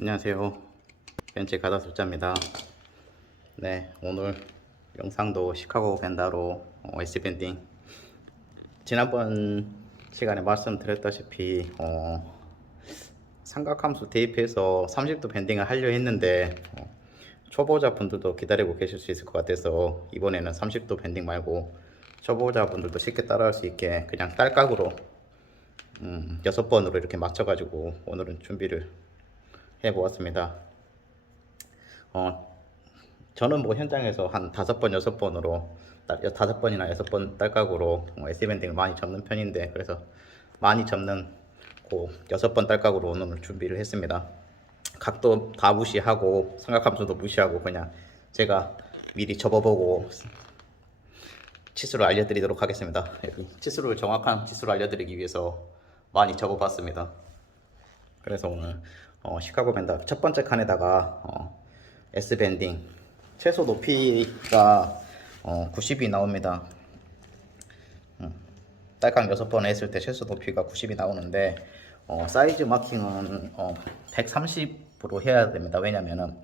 안녕하세요. 벤치 가다술자입니다. 네, 오늘 영상도 시카고 벤다로 어, S 밴딩. 지난번 시간에 말씀드렸다시피 어, 삼각함수 대입해서 30도 밴딩을 하려 했는데 어, 초보자 분들도 기다리고 계실 수 있을 것 같아서 이번에는 30도 밴딩 말고 초보자 분들도 쉽게 따라할 수 있게 그냥 딸깍으로 음, 여섯 번으로 이렇게 맞춰가지고 오늘은 준비를 해보았습니다. 어, 저는 뭐 현장에서 한 다섯 번, 여섯 번으로 다섯 번이나 여섯 번 딸깍으로 어, S밴딩을 많이 접는 편인데 그래서 많이 접는 그 여섯 번 딸깍으로 오늘 준비를 했습니다. 각도 다 무시하고 삼각함수도 무시하고 그냥 제가 미리 접어보고 치수를 알려드리도록 하겠습니다. 치수를 정확한 치수를 알려드리기 위해서 많이 접어봤습니다. 그래서 오늘 어, 시카고 밴드 첫 번째 칸에다가 어, S 밴딩 최소 높이가 어, 90이 나옵니다. 음, 딸깍 6번 했을 때 최소 높이가 90이 나오는데 어, 사이즈 마킹은 어, 130으로 해야 됩니다. 왜냐면은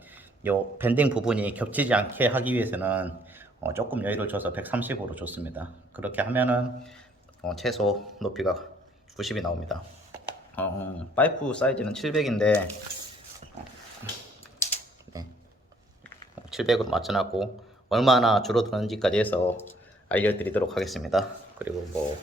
요 밴딩 부분이 겹치지 않게 하기 위해서는 어, 조금 여유를 줘서 130으로 줬습니다. 그렇게 하면은 어, 최소 높이가 90이 나옵니다. 어, 파이프 사이즈는 700인데 네. 700으로 맞춰놨고 얼마나 줄어드는지까지 해서 알려드리도록 하겠습니다. 그리고 뭐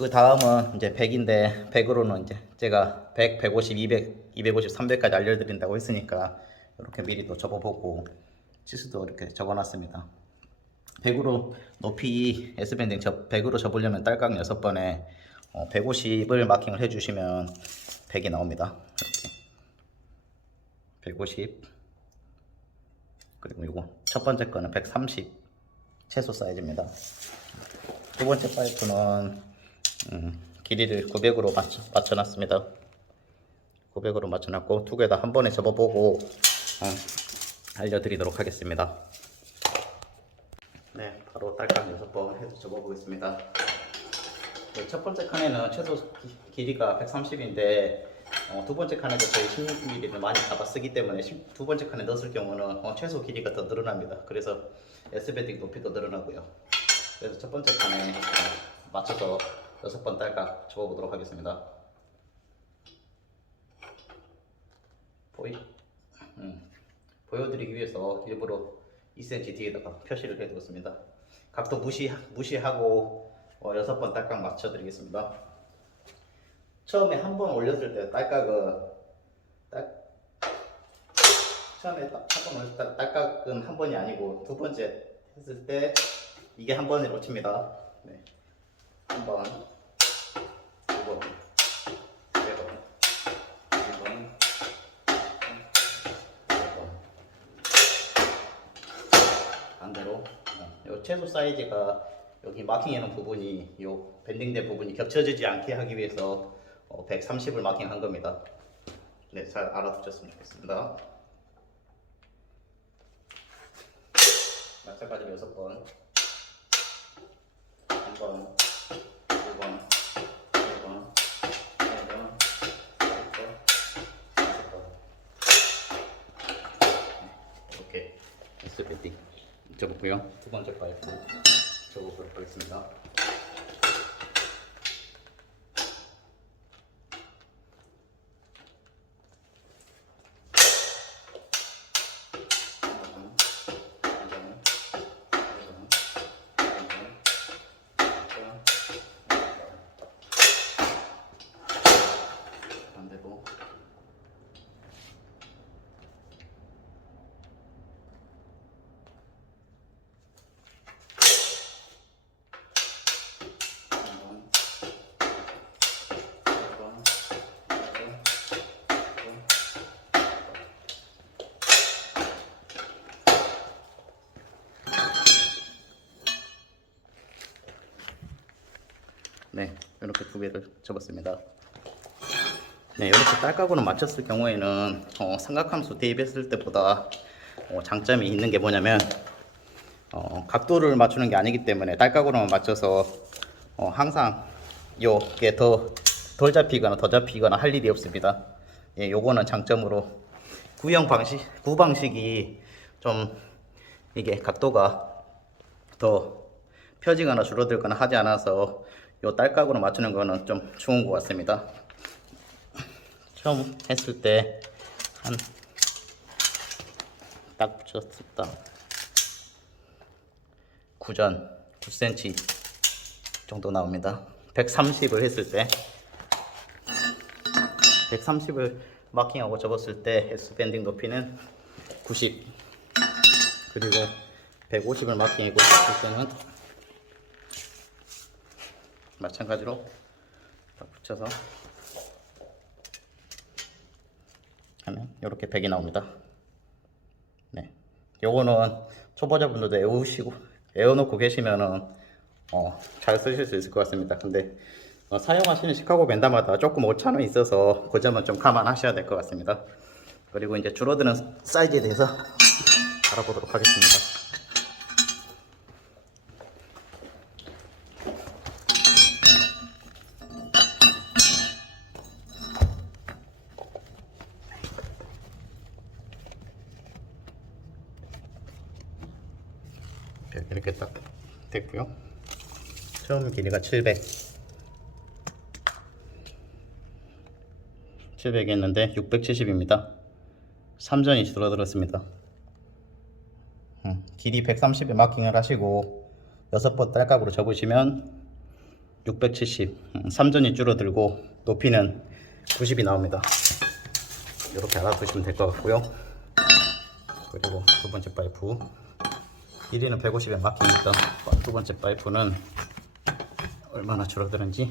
그 다음은 이제 100인데 100으로는 이제 제가 100, 150, 200, 250, 300까지 알려드린다고 했으니까 이렇게 미리 또 접어보고 치수도 이렇게 적어놨습니다. 100으로 높이 S밴딩 접, 100으로 접으려면 딸깍 6번에 어, 150을 마킹을 해주시면 100이 나옵니다. 이렇게 150 그리고 이거 첫 번째 거는 130 최소 사이즈입니다. 두 번째 파이프는 음, 길이를 900으로 맞춰, 맞춰놨습니다. 900으로 맞춰놨고 두 개 다 한 번에 접어보고 어, 알려드리도록 하겠습니다. 네, 바로 딸깍 6번 해서 접어보겠습니다. 네, 첫 번째 칸에는 최소 기- 길이가 130인데 두 번째 칸에도 저희 16mm를 많이 잡아 쓰기 때문에 십- 두 번째 칸에 넣었을 경우는 어, 최소 길이가 더 늘어납니다. 그래서 S밴딩 높이도 늘어나고요. 그래서 첫 번째 칸에 어, 맞춰서 여섯 번 딸깍 접어보도록 하겠습니다. 보이, 음, 보여드리기 위해서 일부러 2cm 뒤에다가 표시를 해두었습니다. 각도 무시 무시하고 어, 여섯 번 딸깍 맞춰드리겠습니다. 처음에 한 번 올렸을 때 딸깍은 딸 처음에 한번 올렸을 때 딸깍은 한 번이 아니고 두 번째 했을 때 이게 한 번에 놓칩니다. 네. 한 번, 두 번, 세 번, 네 번, 네 번. 반대로 어, 요 최소 사이즈가 여기 마킹해놓은 부분이 요 밴딩된 부분이 겹쳐지지 않게 하기 위해서 어, 130을 마킹한 겁니다. 네, 잘 알아두셨으면 좋겠습니다. 마찬가지로 여섯 번, 한 번, 두 번, 세 번, 네 번, 다섯 번, 여섯 번. 네, 이렇게 S 밴딩 접었고요. 두 번째 파이프 접어보도 네, 이렇게 두 개를 접었습니다. 네, 이렇게 딸깍으로 맞췄을 경우에는 어, 삼각함수 대입했을 때보다 어, 장점이 있는 게 뭐냐면 어, 각도를 맞추는 게 아니기 때문에 딸깍으로만 맞춰서 어, 항상 요게 더 덜 잡히거나 더 잡히거나 할 일이 없습니다. 예, 요거는 장점으로 구형 방식 구 방식이 좀 이게 각도가 더 펴지거나 줄어들거나 하지 않아서 요 딸깍으로 맞추는 거는 좀 좋은 것 같습니다. 처음 했을 때 한 딱 붙였다. 9전 9cm 정도 나옵니다. 130을 했을 때 130을 마킹하고 접었을 때 S 밴딩 높이는 90 그리고 150을 마킹하고 접었을 때는 마찬가지로 딱 붙여서 하면 이렇게 100이 나옵니다. 네. 요거는 초보자분들도 애우시고 애워놓고 계시면은 어, 잘 쓰실 수 있을 것 같습니다. 근데 어, 사용하시는 시카고 밴다마다 조금 오차는 있어서 그 점은 좀 감안하셔야 될 것 같습니다. 그리고 이제 줄어드는 사이즈에 대해서 알아보도록 하겠습니다. 이렇게 딱 됐고요. 처음 길이가 700. 700이었는데 670입니다. 3전이 줄어들었습니다. 음, 길이 130에 마킹을 하시고 6번 딸깍으로 접으시면 670, 음, 3전이 줄어들고 높이는 90이 나옵니다. 이렇게 알아두시면 될 것 같고요. 그리고 두 번째 파이프 길이는 150에 마킹이니까 두 번째 파이프는 얼마나 줄어드는지.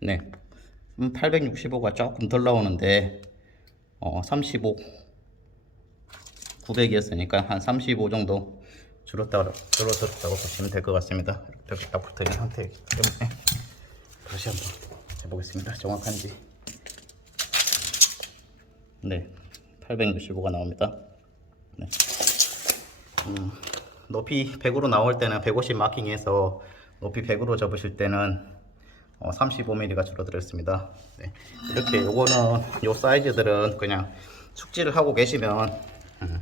네, 865가 조금 덜 나오는데 어, 35 900이었으니까 한 35 정도 줄었다 줄어들었다고 보시면 될 것 같습니다. 이렇게 딱 붙어 있는 상태이기 때문에 다시 한번 해보겠습니다. 정확한지 네, 865가 나옵니다. 네. 음, 높이 100으로 나올 때는 150 마킹해서 높이 100으로 접으실 때는 어, 35mm가 줄어들었습니다. 네. 이렇게 요거는 요 사이즈들은 그냥 숙지를 하고 계시면 음,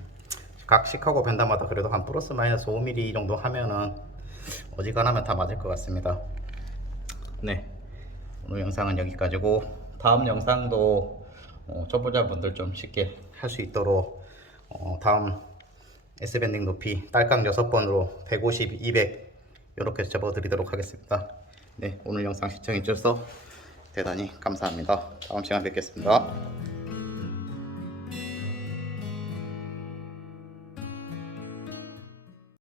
각 식하고 밴다마다 그래도 한 플러스 마이너스 5mm 정도 하면은 어지간하면 다 맞을 것 같습니다. 네. 오늘 영상은 여기까지고 다음 영상도 어, 초보자분들 좀 쉽게 할 수 있도록 어, 다음 S밴딩 높이 딸깍 6번으로 150, 200 이렇게 접어드리도록 하겠습니다. 네, 오늘 영상 시청해주셔서 대단히 감사합니다. 다음 시간에 뵙겠습니다.